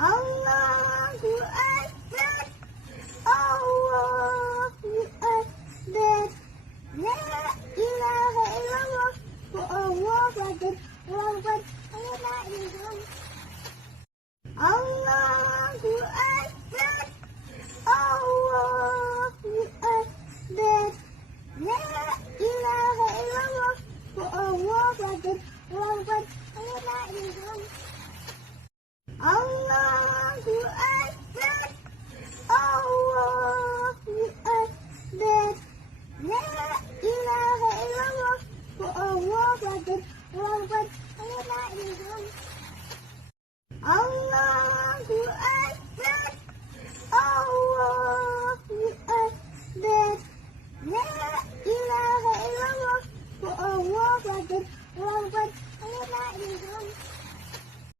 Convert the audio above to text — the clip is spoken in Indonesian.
Allahu Akbar, Allahu Akbar, La ilaha illallah, Allahu Akbar, Allahu Akbar, Allahu Akbar, Allahu Akbar, La ilaha illallah, Allahu Akbar, Allahu Akbar, Allahu Akbar, Allahu Akbar, La ilaha illallah, Allahu Akbar, Allahu Akbar, Allah.